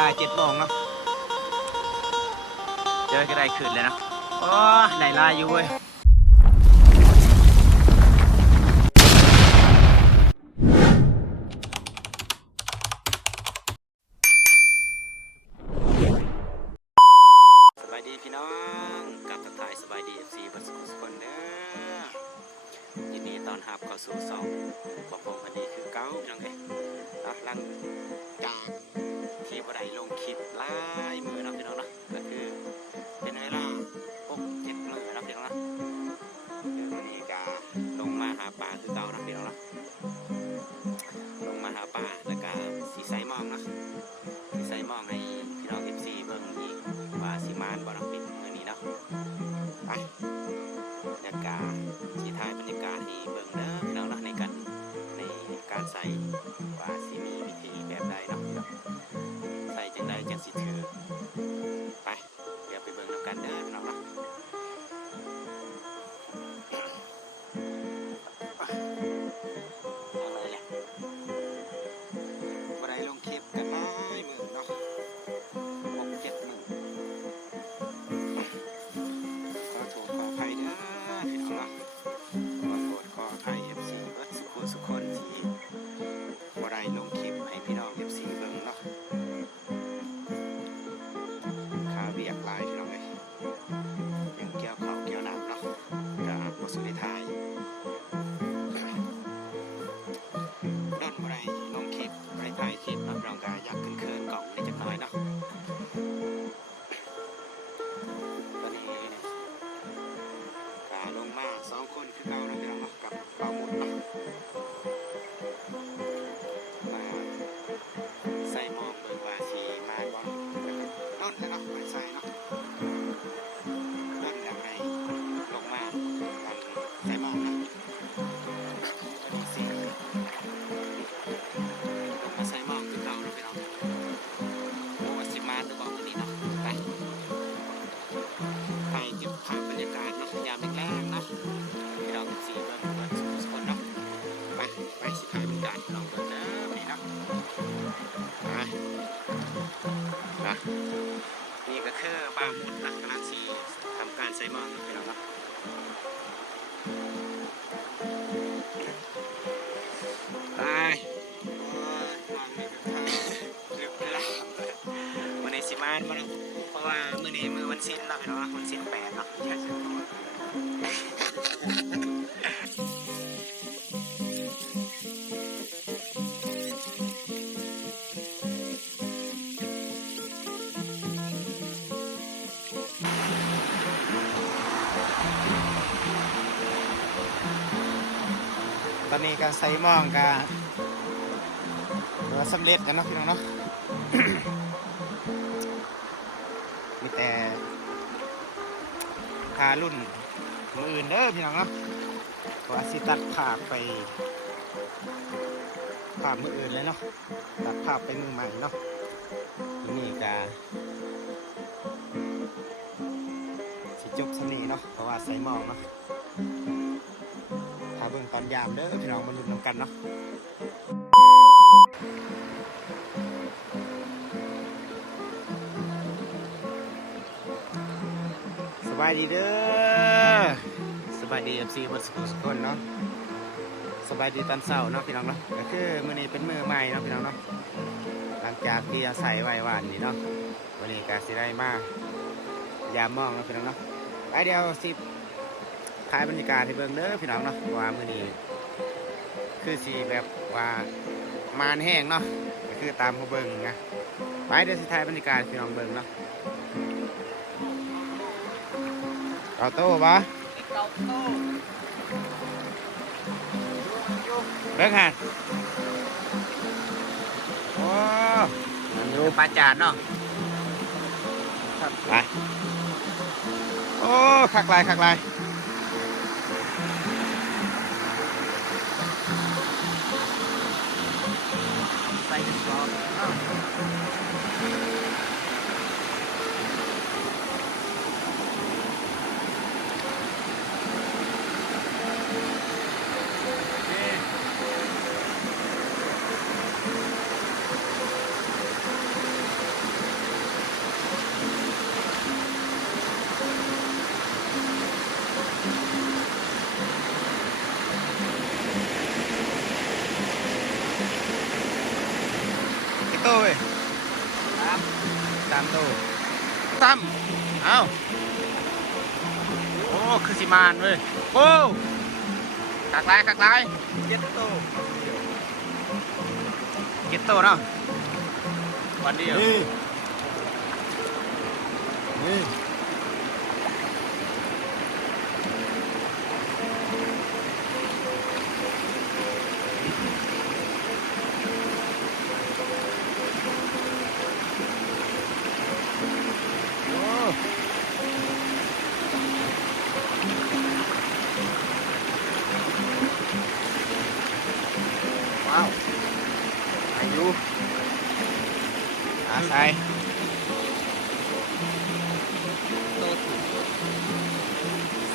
ลาเจ็ดโมงเนาะเจอก็ได้ขึ้นเลยเนาะโอ้ได้ลายอยู่เว้ยางมุดนะกำลังสีทำการใส่หมอกเนาะพี่น้องเนาะไปวันนี้สิมานมาเนาะเพราะว่ามื้อนี้มื้อวันสิ้นเนาะพี่น้องเนาะวันสิ้นแปดเนาะ การใส่หมองกันสำเร็จกันเนาะพี่น้องเนาะมีแต่พารุ่นมืออื่นเด้อพี่น้องเนาะเพราะว่าสิตัดภาพไปภาพมืออื่นเลยเนาะตัดภาพไปมือใหม่เนาะนี่กาสิจบสนีเนาะเพราะว่าใส่หมอเนาะ เบิ่งตอนยามเด้อพี่น้องมาลุ้นนำกันเนาะสบายดีเด้อสบายดีเอฟซีบนสกุลสกุลเนาะสบายดีตอนเช้าเนาะพี่น้องเนาะก็คือมื้อนี้เป็นมื้อใหม่เนาะพี่น้องเนาะหลังจากที่อาศัยไว้หวานนี่เนาะวันนี้ก็สิได้มายามมองเนาะพี่น้องเนาะไปเดียวสิ ถ่ายบรรยากาศให้เบิ่งเด้อพี่น้องเนาะว่ามื้อนี้คือสิแบบว่ามานแห้งเนาะก็คือตามเขาเบิ่งนะไปเดี๋ยวสิถ่ายบรรยากาศให้พี่น้องเบิ่งเนาะเอาโต้ปะเบิ่งฮะโอ้ดูปลาจานเนาะไปโอ้คักลายคักลาย คือสิมานเว้ยโอ้คักลายคักลายเจ็ดโตเก็ตโตเนาะวันเดียวนี่นี่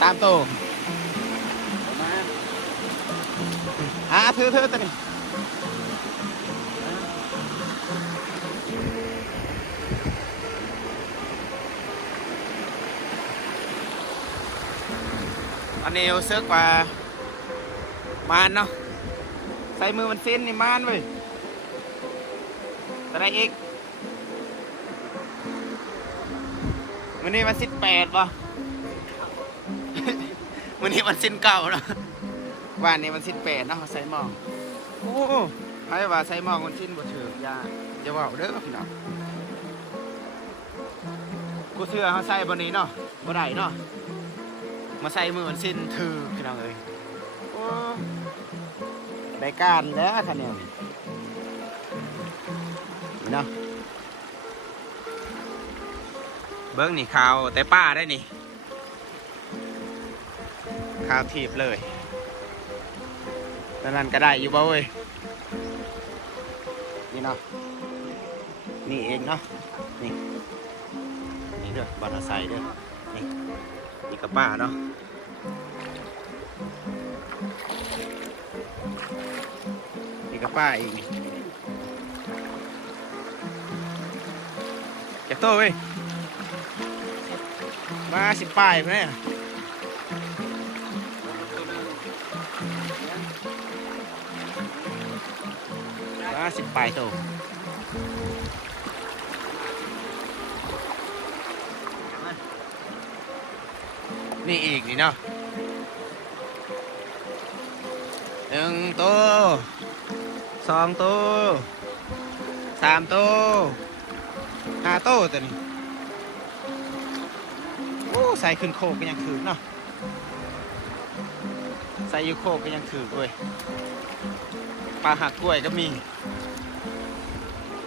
สามตมาอ่าถือถือตัวนี้อันนี้รู้สึกว่ามานเนาะใส่มือมันเส้นนี่มานเว้ยอะไรอีกวันนี้วันสิบแปดป่ะ วันนี้วันสิ้นเก่าเนาะวันนี้วันสิ้นแปดเนาะใส่หมองโอ้ใครว่าใส่หมองวันสิ้นบ่ถือยาจะว่าเด้อพี่น้องกูเชื่อเขาใส่บนนี้เนาะบ่ได้เนาะมาใส่มือวันสิ้นถือพี่น้องเอ้ยโอ้ได้การแล้วท่านนี่ยนี่เนาะเบิ้งนี่ข่าวแต่ป้าได้นี่ ข่าวทีบเลยนั่นก็ได้อยู่บ่เว้ย นี่เนาะ นี่เองเนาะ นี่ นี่เด้อบอลอาศัยเด้อ นี่ นี่กับป้าเนาะนี่กับป้าอีกนี่แกโตเว้ยมาสิป้ายไปเนี่ย สิป้ายโตนี่อีกนี่เนาะหนึ่งตัวสองตัวสามตัวห้าตัวตัวนี้โอ้ใส่ขึ้นโคกก็ยังถือเนาะใส่ยูโคกก็ยังถือเว้ยปลาหักกล้วยก็มี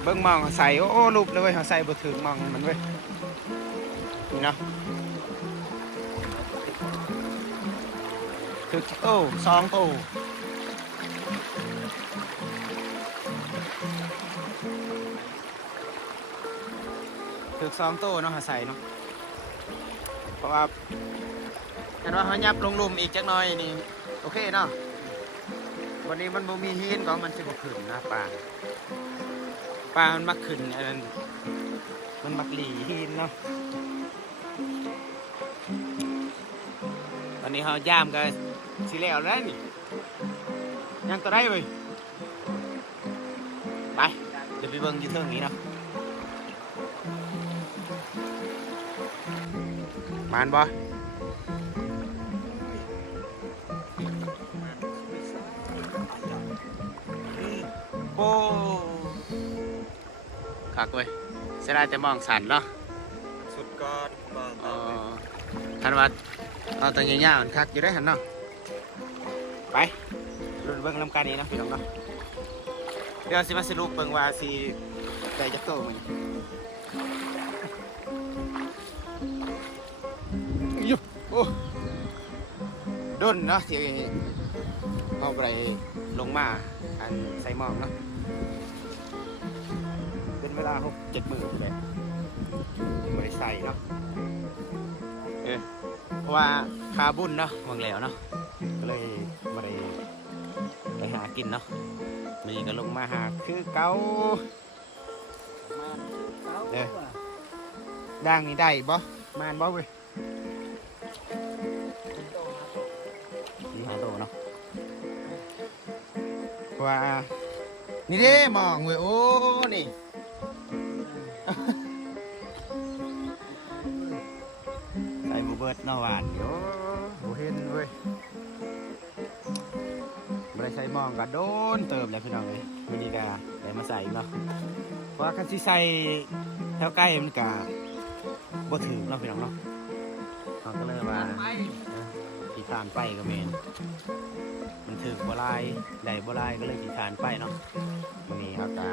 บิ้งมองใส่โอ้โอ้รูปเลยเว้ยเขาใส่บ่ถึงมองมันเว้ยนี่เนาะถึกโต้สองโต้ถึกสองโต้เนาะหาใส่เนาะเพราะว่าเห็นว่าเขายับลงลุมอีกจักหน่อยนี่โอเคเนาะวันนี้มันบ่มีหินก็มันสิบ่ขึ้นนะปลา ลามันมักขึ้นอันมันมักหลีหินเนาะตอนนี้เขาย่ามกันสิแล้วแล้วนี่ยังตัวได้เว้ยไปเดี๋ยวไปเบิ่งอยูเทิงนี้เนาะมานบ่ คักเว้ยเสียดายจะมองสันเนาะสุดก้อนมองเออทันว่าเอาตัวใหญ่ๆมันคักอยู่ได้หันเนาะไปรุ่นเบิ่งลำการนี้เนาะพี่น้องเนาะเดี๋ยวสิมาสรุปเบิ่งว่าสิได้จักโตมันยุบโอ้ดนเนาะที่เอาไปลงมาอันใส่หมองเนาะ เป็นเวลาหกเจ็ดหมื่นเลยไม่ได้ใส่เนาะเพราะว่าคาบุญเนาะวังแล้วเนาะก็เลยมาได้ไปหากินเนาะมันนี้ก็ลงมาหาคือเกามาเขาเด้อด่างนี่ได้บ่มานบ่เว้ยนี่หาโตเนาะเพราะว่านี่เด้มองเว้ยโอ้นี่ นอหวานโอ้บูเห็นเว้ยไม่ได้ใส่หมองก็โดนเติมแล้วพี่น้องเลยวันนี้ก็ได้มาใส่เนาะเพราะว่าคันที่ใส่แถวใกล้มันก็บ่ถึงเนาะพี่น้องเนาะเขาก็เลยว่าไปขี่ขานไปก็เมนมันถึกบ่ลายได้บ่ลายก็เลยขี่ขานไปเนาะวันนี้เขาก็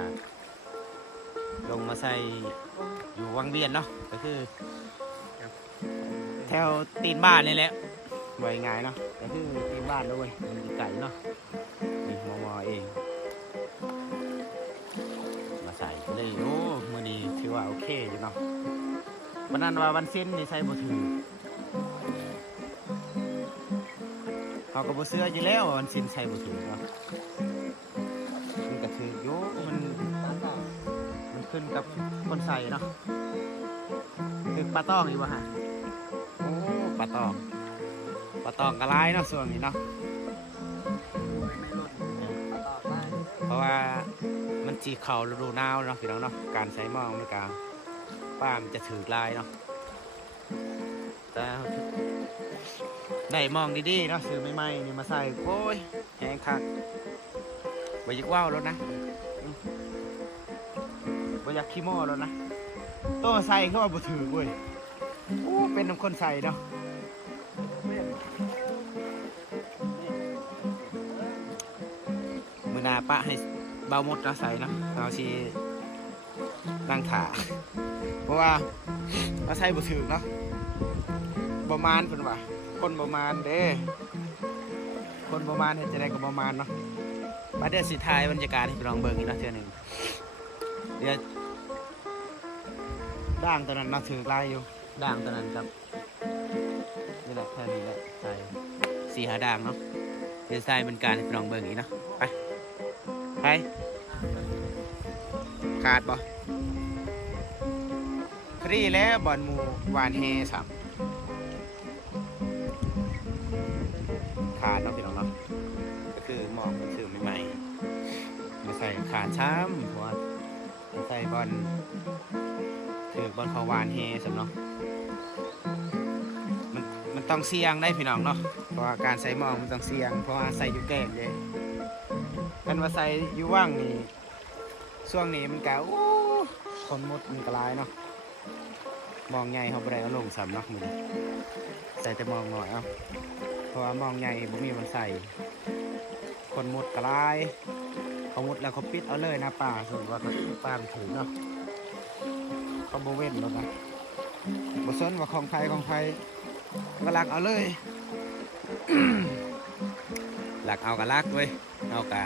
ลงมาใส่อยู่วังเวียนเนาะก็คือ แถวตีนบ้านนี่แหละไว้ง่ายเนาะก็คือตีนบ้านด้วยมันอยู่ไก่เนาะนี่มอมอเอง มาใส่เลยโอ้มือนี้ถือว่าโอเคอยู่เนาะวันนั้นว่าวันเส้นนี่ใส่บ่ถือเขาก็บ่เสื้ออยู่แล้ววันเส้นใส่บ่ถือเนาะมันก็ถืออยู่มันมันขึ้นกับคนใส่เนาะคือปลาต้องอยู่บ่ฮะ ตองปลาตองกระไรเนาะส่วนนี้เนาะเพราะว่ามันจีเข่าฤดูหนาวเนาะพี่น้องเนาะการใช้มองมันกาป้ามันจะถือลายเนาะแต่ได้มองดีๆเนาะซื้อใหม่ๆนี่มาใส่โอ้ยแหงคักบ่อยากว่าวแล้วนะอืมบ่อยากขี้โม่แล้วนะตัวใส่เข้ามาบ่ถือเว้ยเป็นน้ำคนใส่เนาะ ปะให้เบามดนะใส่นะเอาชีนั่งถาเพราะว่าเราใส่บุถึกเนาะประมาณเป็นว่าคนประมาณเด้คนประมาณเห็นจะได้กับประมาณเนาะมาเดี๋ยวสิทายบรรยากาศให้พี่น้องเบิ่งอีกนะเทื่อหนึ่งเดี๋ยวด่างตัวนั้นเนาถือลายอยู่ด่างตัวนั้นครับนี่แหละแค่นี้แหละใส่สีหาด่างเนาะเดี๋ยวใส่เป็นการให้พี่น้องเบิ่งอีกนะ ไปขาดบ่ฟรีแล้วบอลมูหวานเฮสับขาดเนาะพี่น้องเนาะก็คือหมองมันถือใหม่ๆมาใส่ขาดช้ำเพราะว่าใส่บอลถือบอลเขาหวานเฮสับเนาะมันมันต้องเสี่ยงได้พี่น้องเนาะเพราะการใส่หมองมันต้องเสี่ยง เพราะว่าใส่อยู่แก้มเลย กันว่าใส่อยู่ว่างนี่ช่วงนี้มันกะโอ้คนมดมันกลายเนาะมองใหญ่เขาบ่ไปเอาลงสามเนาะมือนี้ใส่แต่มองหน่อยเอาเพราะว่ามองใหญ่บ่มีมันใส่คนมดกลายเขามดแล้วเขาปิดเอาเลยนะป่าส่วนว่าป่าถือเนาะเขาบ่เว้นหรอกนะบ่สนว่าของใครของใครก็ลักเอาเลยหลักเอากับลักเว้ยเอากะ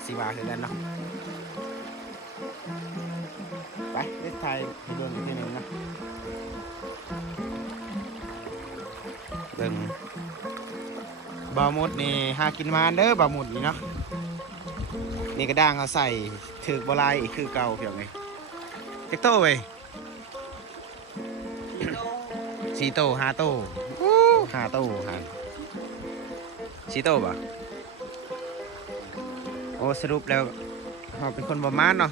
กสีวาคือกันเนาะไปเล่นไทยโดนอีกทีหนึ่งนะเบิ่งบาหมุดนี่หากินมาเด้อบาหมุดนี่เนาะนี่กระด้างเอาใส่ถือบลายอีกคือเก่าเพียงไงเจ็กโต้เว้ยสีโตห้าโต้ห้าโตห้าสีโต้ปะ โอ้สรุปแล้วเราเป็นคนประมาณเนาะ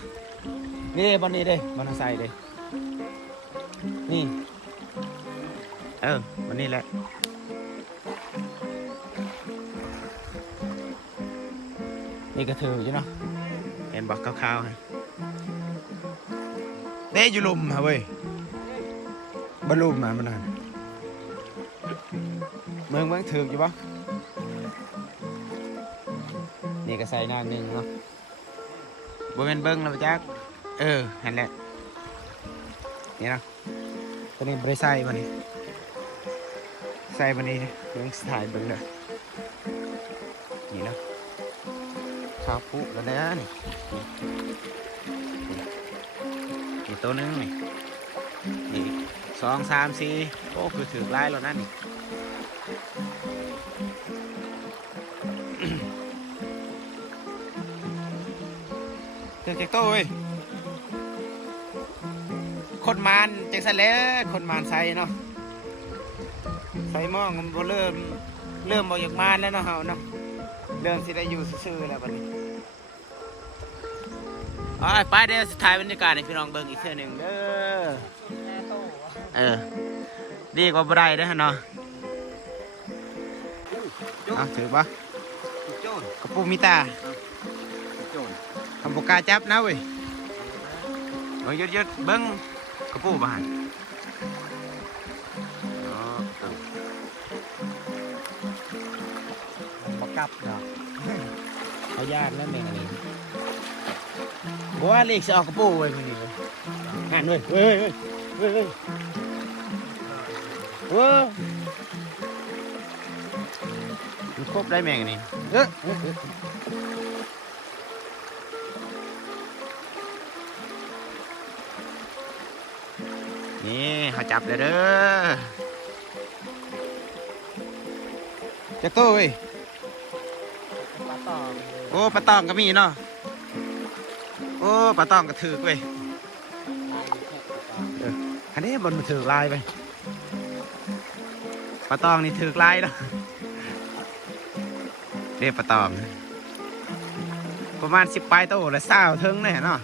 นี่เด้บอนนี้เด้บอนเอาใส่เด้นี่ เออวันนี้แหละนี่ก็ถืออยู่เนาะเห็นบอกขาวๆฮะเด้อยู่ลุมฮะเว้ยบรรลุมมามันนั่นเมืองเมืองถืออยู่ปะ นี่ก็ใส่นางหนึ่งเนาะบ่เป็นเบิ้งแล้วจักเออหันแหละนี่เนาะตัวนี้บริใส่มานี่ใส่มานี่เบิ้งสไตล์เบิ้งเลยนี่เนาะข้าวปุ๊แล้วนะนี่นี่ตัวหนึงนี่นี่สองสามสี่โอ้คือถือไล่แล้วนั่นนี่ เจอเจ็กโต้เว้ยคนมานจังสันแล้วคนมานใส่เนาะใส่หมองมันเริ่มเริ่มบ่อยากมานแล้วเนาะเฮาเนาะเริ่มสิได้อยู่ซื่อๆแล้วบัดนี้อ๋อไปเดี๋ยวสุดท้ายบรรยากาศในพี่น้องเบิ่งอีกเทื่อหนึ่งเด้ออร์โต้เออดีกว่าบ่ได้เด้อฮะเนาะเอาถือปะกระปูมีตา กาจับนะเว้ยเฮ้ยหยุดหยุดเบิ้งกระปูบ้านบกลับเนาะเขาญาตินั่นเองอันนี้บอกว่าเล็กจะออกกระปูเว้ยมึงนี่เว้ยหันเว้ยเว้ยเว้ยเว้ยเว้ยมันครบได้แม่งอันนี่ เออ นี่เขาจับเลยเด้อจักตัวเว้ยปลาต่อโอ้ปลาตองก็มีเนาะโอ้ปลาตองก็ถือกเว้ยลายแค่ปลาต่ออันนี้บนมันถือกลายไปปลาตองนี่ถือกลายเนาะเรียกปลาตองประมาณสิบปลายโตแล้วเศร้าเทิงเลยเนาะ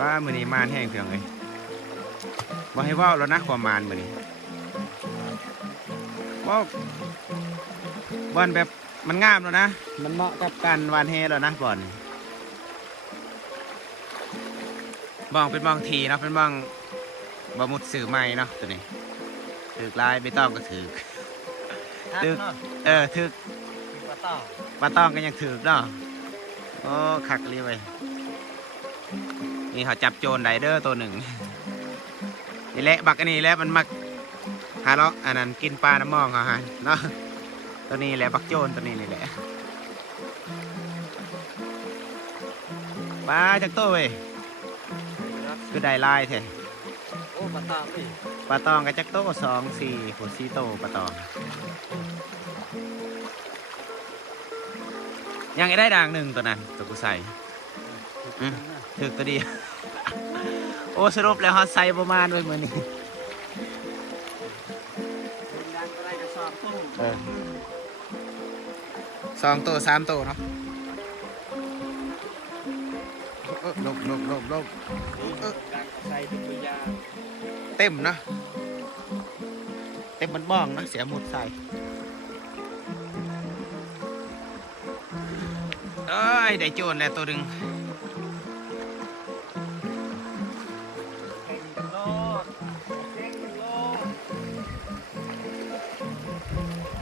ว่ามือนี้มานแห้งเพียงเลยบ่ให้เว่าแล้วนะความมานมือนี้เว่าบอลแบบมันงามแล้วนะ มันเหมาะกับการวานแฮแล้วนะบอลบองเป็นบองทีเนาะเป็นบองบอมุดสื่อใหม่เนาะตัวนี้ถือกลายไม่ต้องก็ถือกฮักเนาะเออถือกปลาต่อปลาตองก็ยังถือกเนาะโอ้คักเลยเว้ย นี่เขาจับโจรไดเดอร์ตัวหนึ่งนี่แหละบักอันนี้แหละมันมักหาเลาะอันนั้นกินปลาน้ำมองเขาหาเนาะตัวนี้แหละบักโจรตัวนี้นี่แหละปลาจากตัวเว้ยคือได้ลายแท้โอ้ปลาต่อพี่ปลาตองกับจักโตสองสี่หัวสี่โตปลาตองยังไงได้ด่างหนึ่งตัวนั้นตัวกูใส่อืมถึกตัวเดียวโอ้สรุปแล้วเขาใส่ประมาณไว้มือนี้เป็นดังก็ได้กระสอบตุ้มเออสองตัวสามตัวเนาะเออลบลบลบลบดังก็ใส่เป็นตัวยาเต็มเนาะเต็มมันบ้องเนาะเสียหมดใส่เอ้ย ได้โจรแล้วตัวหนึ่ง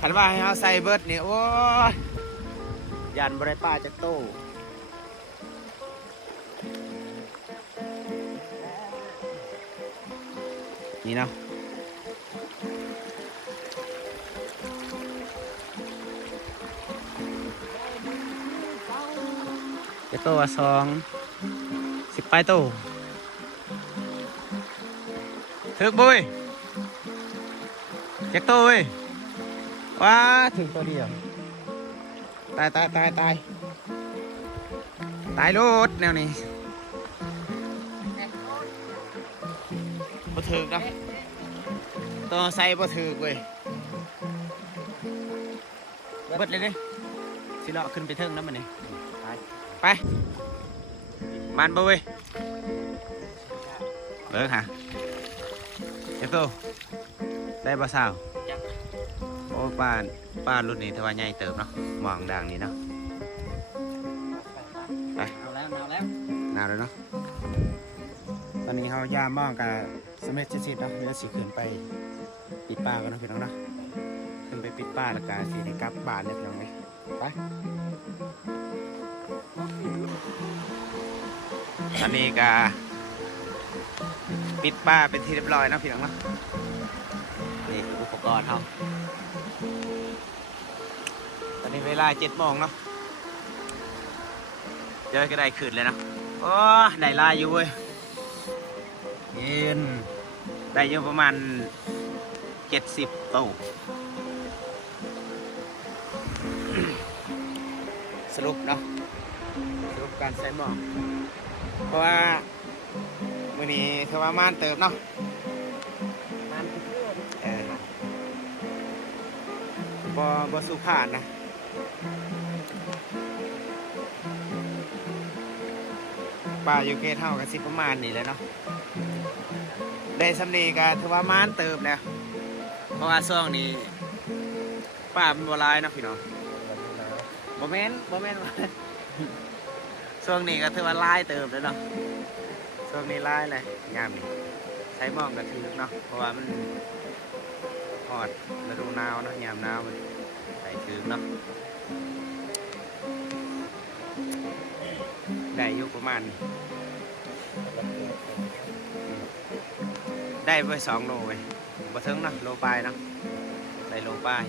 นว่าให้เอาใส่เบิร์ดนี่โอ้ยยันบริป้าจากโต้นี่เนาะจะโตว่าสองสิบไปลายโตถึกบุยจากโตเว้ย ว้าถึงตัวเดียวตายตายตายตายตายรถแนวนี้บ่ถึกเนาะตัวใส่บ่ถึกเว้ยเบิดเลยเด้สิเลาะขึ้นไปเทิงแล้วมันนี่ไปไป มันบ่เว้ยเบิกค่ะเจ้าโตได้บ่สาวโอ้ป้าป้ารุ่นนี้ทว่าใหญ่เติบเนาะมองดังนี้เนาะไปเอาแล้วเอาแล้วนานแล้วเนาะตอนนี้เขายามมองกับสมเด็จเจสิทธิ์เนาะเดี๋ยวสิขึ้นไปปิดป้ากันเนาะพี่น้องเนาะขึ้นไปปิดป้าแล้วก็สิได้กลับบ้านเลยพี่น้องเลยไปตอนนี้ก็ปิดป้าเป็นที่เรียบร้อยเนาะพี่น้องเนาะนี่อุปกรณ์เขาตอนนี้ เวลาเจ็ดโมงเนาะเจอก็ได้ขึ้นเลยเนาะโอ้ได้ลายอยู่เว้ยเย็นได้อยู่ประมาณเจ็ดสิบตู้สรุปเนาะสรุปการใส่หมองเพราะว่ามื่อนี้เทว่ามานเติมเนาะมันเพื่อนเออบ่บ่สู้ผ่านนะ ป่าอยู่เขตเท่ากันสิประมาณนี้แหละเนาะได้สำนีก็ถือว่ามานเติบแล้ว เพราะว่าช่วงนี้ป่ามันบัวลายเนาะพี่น้องบ่แม่นบ่แม่นช่วงนี้ก็ถือว่าลายเติบแล้วเนาะช่วงนี้ลายเลยยามนี้ใช้มองก็ถือเนาะเพราะว่ามันฮอดฤดูหนาวเนาะยามหนาวมัน ส่ถือเนาะได้อยู่ประมาณนี้ได้ไปสองโลเว้ยบ่ถึงเนาะโลปลายเนาะได้โลปลาย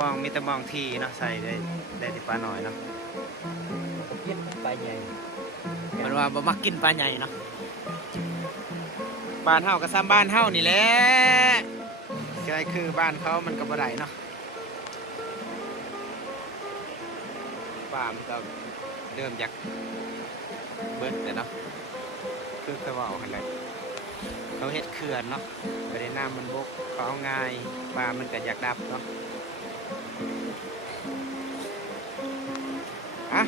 มองมีแต่มองทีเนาะใส่ได้ได้ที่ปลาหน่อยเนาะเย็ดไปใหญ่มันว่าบ่มักกินปลาใหญ่เนาะบ้านเฮาก็ซ้ำบ้านเฮานี่แหละใช่คือบ้านเขามันก็บ่ได้เนาะ ป่ามันก็เริ่มจากเบิดแต่เนาะคือเขาบอกอะไรเขาเฮ็ดเขื่อนเนาะไปได้น้ำมันบกเขาเอาง่ายปลามันก็อยากดับเนาะอะ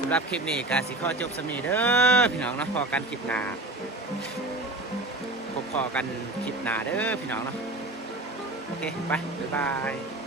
สำหรับคลิปนี้กาสิข้อจบสมีเด้อพี่น้องเนาะพอกันคลิปหน้าพบพอกันคลิปหน้าเด้อพี่น้องเนาะโอเค ไป บ๊ายบาย